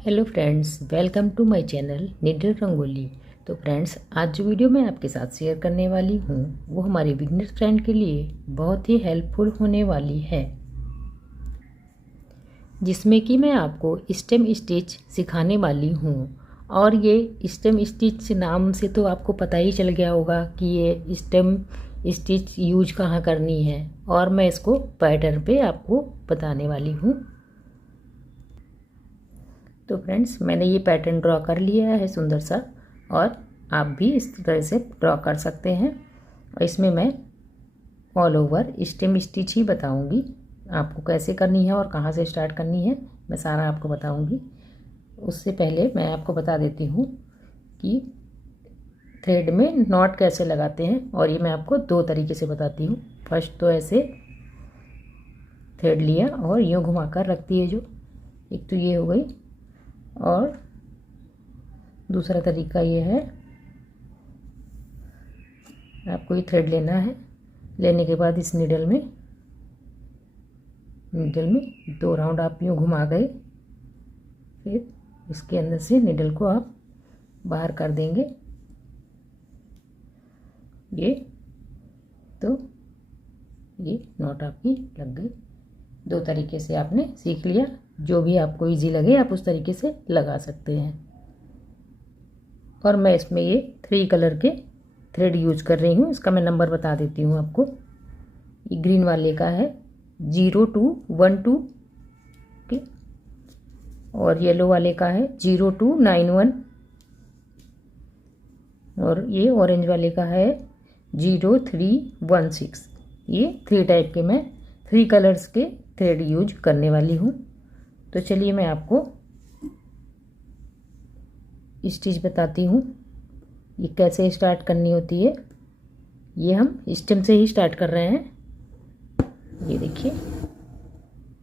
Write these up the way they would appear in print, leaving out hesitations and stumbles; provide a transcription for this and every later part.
Hello friends, welcome to my channel needle Rangoli. तो friends, आज जो वीडियो मैं आपके साथ शेयर करने वाली हूँ वो हमारे बिगनर फ्रेंड के लिए बहुत ही हेल्पफुल होने वाली है, जिसमें कि मैं आपको स्टेम स्टिच सिखाने वाली हूँ। और ये स्टेम स्टिच नाम से तो आपको पता ही चल गया होगा कि ये स्टेम स्टिच यूज कहाँ करनी है, और मैं इसको पैटर्न पे आपको बताने वाली हूँ। तो फ्रेंड्स, मैंने ये पैटर्न ड्रॉ कर लिया है सुंदर सा, और आप भी इस तरह से ड्रॉ कर सकते हैं। और इसमें मैं ऑल ओवर स्टेम स्टिच ही बताऊंगी, आपको कैसे करनी है और कहाँ से स्टार्ट करनी है मैं सारा आपको बताऊंगी। उससे पहले मैं आपको बता देती हूँ कि थ्रेड में नॉट कैसे लगाते हैं, और ये मैं आपको दो तरीके से बताती हूँ। फर्स्ट तो ऐसे थ्रेड लिया और यूँ घुमा कर रखती है जो, एक तो ये हो गई, और दूसरा तरीका ये है, आपको ये थ्रेड लेना है। लेने के बाद इस निडल में दो राउंड आप यूँ घुमा गए, फिर इसके अंदर से निडल को आप बाहर कर देंगे। ये तो ये नॉट आपकी लग गई। दो तरीके से आपने सीख लिया, जो भी आपको इजी लगे आप उस तरीके से लगा सकते हैं। और मैं इसमें ये 3 कलर के थ्रेड यूज कर रही हूँ। इसका मैं नंबर बता देती हूँ आपको। ये ग्रीन वाले का है 0212 के, और येलो वाले का है 0291, और ये ऑरेंज वाले का है 0316। ये 3 टाइप के मैं 3 कलर्स के थ्रेड यूज करने वाली हूँ। तो चलिए मैं आपको स्टिच बताती हूँ ये कैसे स्टार्ट करनी होती है। ये हम स्टेम से ही स्टार्ट कर रहे हैं। ये देखिए,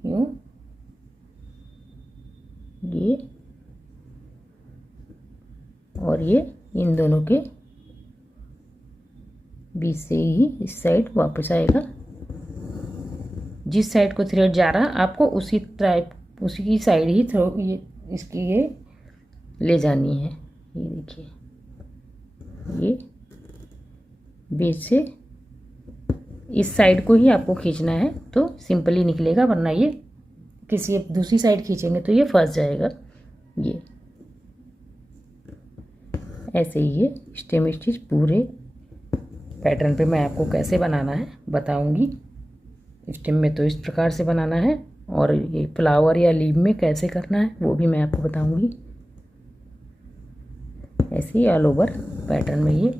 यूँ ये, और ये इन दोनों के बीच से ही इस साइड वापस आएगा। जिस साइड को थ्रेड जा रहा आपको उसी टाइप, उसी की साइड ही थ्रो ये इसकी ये ले जानी है। ये देखिए, ये बीच से इस साइड को ही आपको खींचना है तो सिंपली निकलेगा, वरना ये किसी दूसरी साइड खींचेंगे तो ये फंस जाएगा। ये ऐसे ही ये स्टेम स्टिच पूरे पैटर्न पे मैं आपको कैसे बनाना है बताऊंगी। स्टेम में तो इस प्रकार से बनाना है, और ये फ्लावर या लीव में कैसे करना है वो भी मैं आपको बताऊंगी। ऐसे ही ऑल ओवर पैटर्न में ये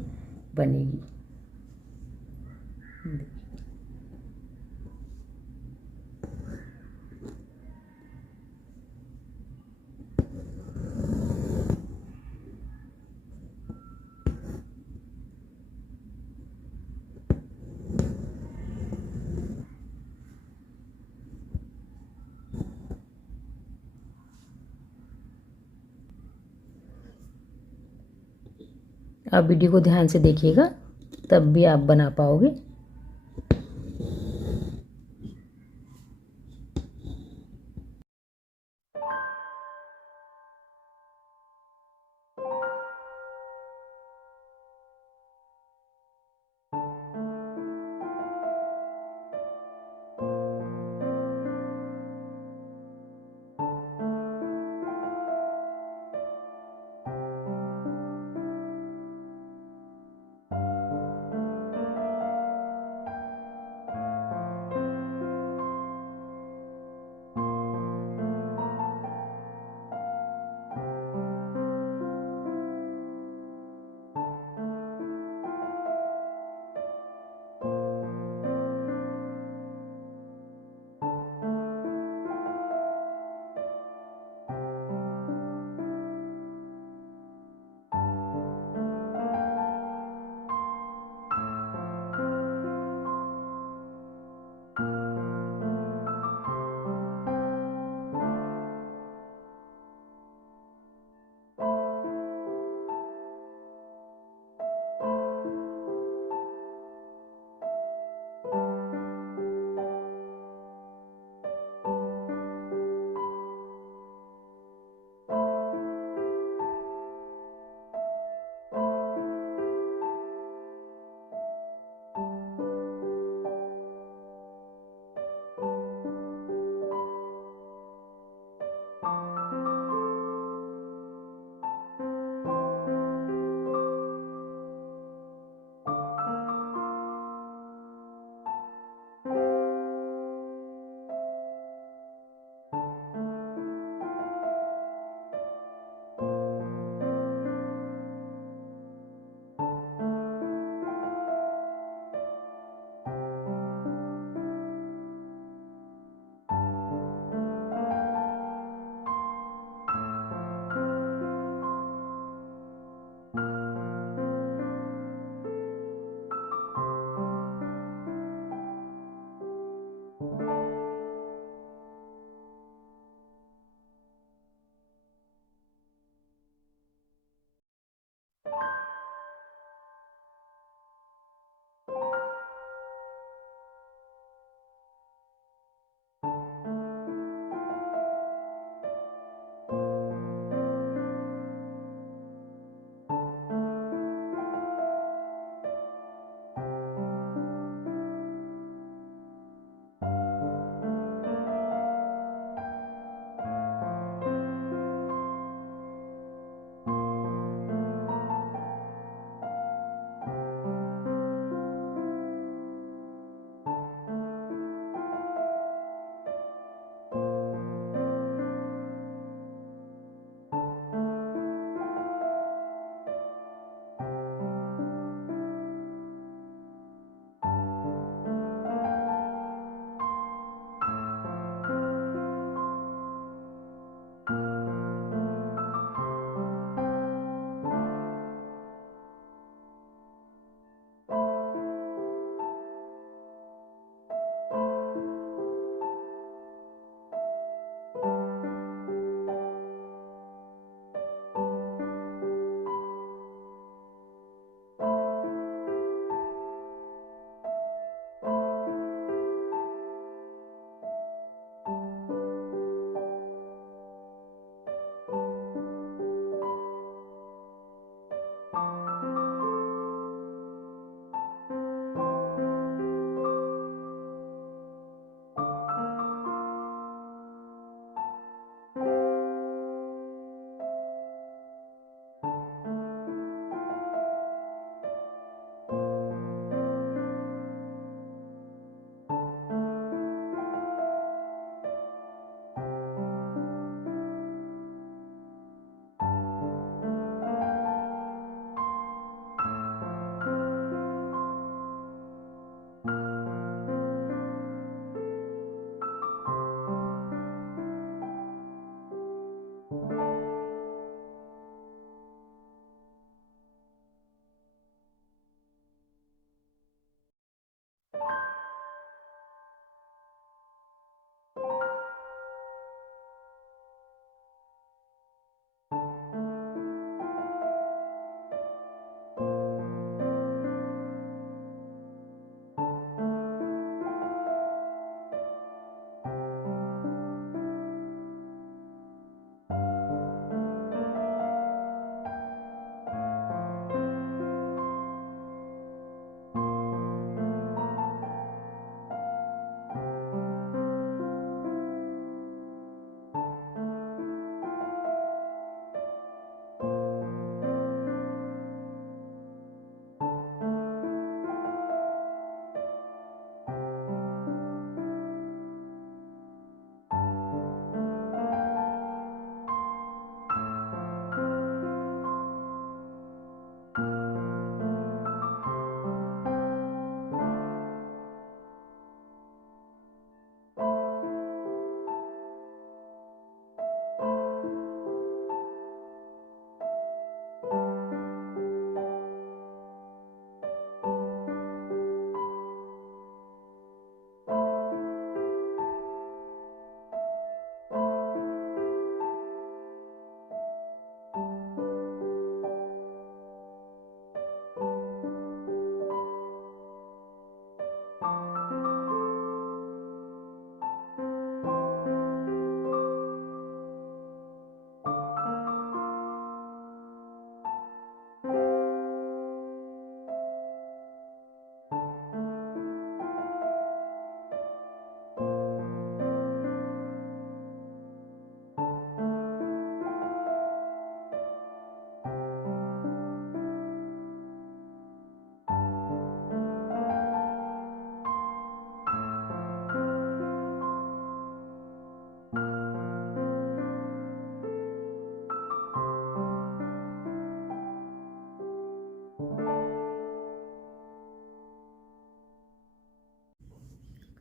बनेगी। आप वीडियो को ध्यान से देखिएगा, तब भी आप बना पाओगे।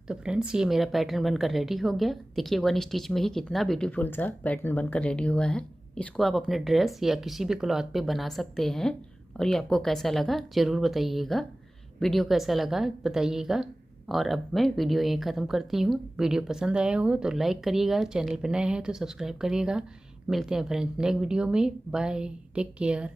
तो फ्रेंड्स ये मेरा पैटर्न बनकर रेडी हो गया। देखिए 1 स्टिच में ही कितना ब्यूटीफुल सा पैटर्न बनकर रेडी हुआ है। इसको आप अपने ड्रेस या किसी भी क्लॉथ पे बना सकते हैं। और ये आपको कैसा लगा ज़रूर बताइएगा। वीडियो कैसा लगा बताइएगा। और अब मैं वीडियो यहीं ख़त्म करती हूँ। वीडियो पसंद आया हो तो लाइक करिएगा, चैनल पर नए हैं तो सब्सक्राइब करिएगा। मिलते हैं फ्रेंड्स नेक्स्ट वीडियो में। Bye, take care.